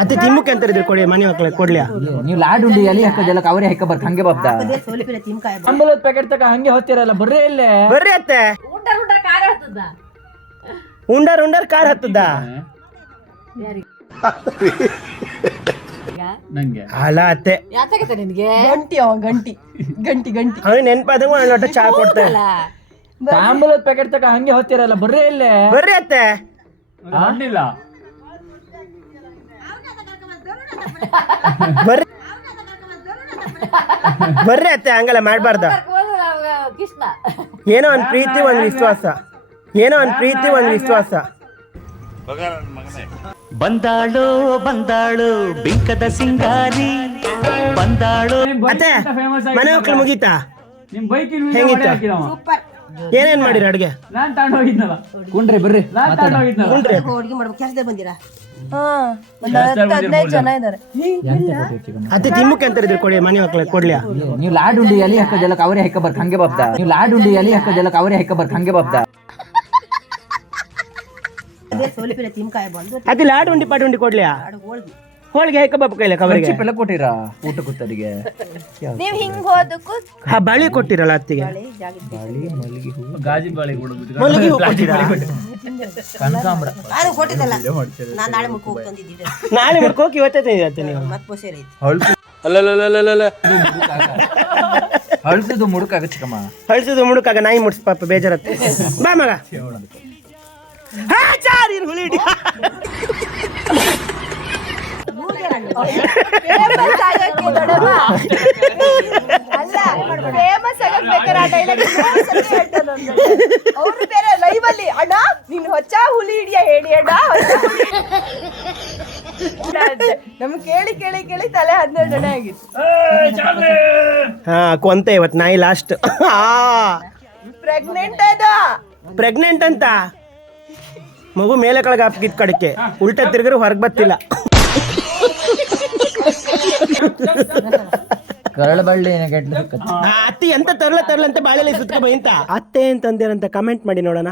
ಅತ್ತೆ ತಿಮ್ಮಕ್ಕೆ ಅಂತ ಇದ್ರೆ ಕೊಡಿ ಮನೆ ಮಕ್ಕಳ ಕೊಡ್ಲಿಯಾ ನೀವು ಲಾಡ್ ಉಂಡಿ ಎಲ್ಲಿ ಹಾಕೋದೆಲ್ಲ ಅವರೇ ಹಾಕ ಬರ್ಕ ಹಂಗೆ ಬಾಪ್ದ ಅಂಬಲದ ಪ್ಯಾಕೆಟ್ ತಕ ಹಂಗೆ ಹೋಗ್ತಿರಲ್ಲ ಬರ್ರಿ ಇಲ್ಲೇ ಬರ್ರಿ ಅತ್ತೆ ಉಂಡರ್ ಕಾರ್ ಹತ್ತದ ಅಲ್ಲ ಅತ್ತೆ ಗಂಟಿ ಅವ ಗಂಟಿ ಗಂಟಿ ಗಂಟಿ ಅವ್ನು ನೆನ್ಪಾದಾಗ ಒಂದು ಲೋಟ ಚಾ ಕೊಡ್ತೇನೆ ಅಂಬಲದ ಪ್ಯಾಕೆಟ್ ತಕ ಹಂಗೆ ಹೋಗ್ತಿರಲ್ಲ ಬರ್ರಿ ಇಲ್ಲೇ ಬರ್ರಿ ಅತ್ತೆ ಬರ್ರಿ ಬರ್ರಿ ಅತ್ತೆ ಹಂಗಲ್ಲ ಮಾಡ್ಬಾರ್ದ ಏನೋ ಒಂದ್ ಪ್ರೀತಿ ಒಂದ್ ವಿಶ್ವಾಸ ಬಂದಾಳು ಬಿಂಕದ ಸಿಂಗಾರಿ ಬಂದಾಳು. ಅತ್ತೆ ಮನೆ ಮಕ್ಳು ಮುಗೀತಾ ನಿಮ್ ಬೈಕ್ ಹೆಂಗಿತ್ತು ಏನೇನ್ ಮಾಡಿರ ಅಡ್ಗೆ ನಾನ್ ತಗೊಂಡ್ ಹೋಗಿದ್ನಲ್ಲ ಕುಂಡ್ರಿ ಬರ್ರಿ ಉಂಡ್ರಿ ಅಡ್ಗೆ ಮಾಡ್ಬೇಕು ಕೆಲಸದ ಬಂದಿರಾ ಒಂದ್ 10-15 ಜನ ಇದಾರೆ ಅತ್ತೆ ತಿಮ್ಮಕ್ಕೆ ಅಂತ ಇದ್ರೆ ಕೊಡಿ ಮನೆ ಮಕ್ಕಳ ಕೊಡ್ಲಿಯಾ ನೀವು ಲಾಡ್ ಉಂಡಿ ಎಲ್ಲಿ ಹಾಕೋದೆಲ್ಲ ಅವರೇ ಹಾಕ ಬರ್ಕ ಹಂಗೆ ಬಾಪ್ದ ನೀವು ಲಾಡ್ ಉಂಡಿ ಎಲ್ಲಿ ಹಾಕೋದೆಲ್ಲ ಅವರೇ ಹಾಕ ಬರ್ಕ ಹಂಗೆ ಬಾಪ್ದ ಅತ್ತೆ ಲಾಡ್ ಉಂಡಿ ಪಾಟ್ ಉಂಡಿ ಕೊಡ್ಲಿಯಾ ಹೋಳಿಗೆ ಹಾಕ ಬಾಪ ಕೈಲ ಕವರಿಗೆ ಚಿಪ್ಪೆಲ್ಲ ಕೊಟ್ಟಿರಾ ಊಟ ಕೂತರಿಗೆ ನೀವ್ ಹಿಂಗ್ ಹೋದಕ್ಕೂ ಹಾ ಬಳಿ ಕೊಟ್ಟಿರಲ್ಲ ಅತ್ತಿಗೆ ಗಾಜಿ ಬಾಳೆ ಕೊಡ್ಬಿಟ್ಟು ಮಲ್ಲಿಗೆ ಹೂ ಕೊಟ್ಟಿರಾ ಕನಕಾಂಬ್ರ ನಾನು ಕೊಟ್ಟಿದ್ದಲ್ಲ ನಾನ್ ನಾಳೆ ಮುಖ ಹೋಗಿ ತಂದಿದ್ದೆ ನಾಳೆ ಮುಡ್ಕೋಗಿ ಇವತ್ತೇ ತಂದಿರತ್ತೆ ನೀವು ಮತ್ ಪೋಸೇರ್ ಐತಿ ಹಳಸಿದು ಮುಡುಕಾಗ ಚಿಕ್ಕಮ್ಮ ಹಳ್ಸಿದ್ದು ಮುಡುಕಾಗ ನಾಯಿ ಮುಡ್ಸ್ ಪಾಪ ಬೇಜಾರತ್ತೆ ಬಾ ಮಗ ಹಾ ಚಾರಿ ಹುಲಿ ಫೇಮಸ್ ಆಗಕ್ಕೆ ದೊಡ್ಡಮ್ಮ ಅಲ್ಲ ಫೇಮಸ್ ಆಗಕ್ಕೆ ಬೇಕಾದ್ರೆ ಆ ಡೈಲಾಗ್ ಅವರು ಬೇರೆ ಲೈವ್ ಅಲ್ಲಿ ಅಣ್ಣ ನೀನು ಹೊಚ್ಚ ಹುಲಿ ಹಿಡಿಯ ಹೇಳಿ ಅಣ್ಣ ನಮ್ಗೆ ಕೇಳಿ ಕೇಳಿ ಕೇಳಿ ತಲೆ 12 ಅಣೆ ಆಗಿತ್ತು ಹಾ ಕೊಂತೆ ಇವತ್ತು ನಾಯಿ ಲಾಸ್ಟ್ ಪ್ರೆಗ್ನೆಂಟ್ ಅಂತ ಮಗು ಮೇಲೆ ಕೆಳಗೆ ಹಾಕಿದ್ ಕಡಕ್ಕೆ ಉಲ್ಟಾ ತಿರ್ಗರು ಹೊರಗೆ ಬರ್ತಿಲ್ಲ ಕರಳ ಬಳ್ಳಿ ಅತ್ತಿ ಎಂತ ತರ್ಲ ಅಂತ ಬಾಳೆಲೆ ಸುತ್ಕೊ ಬೈಂತ ಅತ್ತೆ ಅಂತಂದಿರಂತ ಕಮೆಂಟ್ ಮಾಡಿ ನೋಡೋಣ.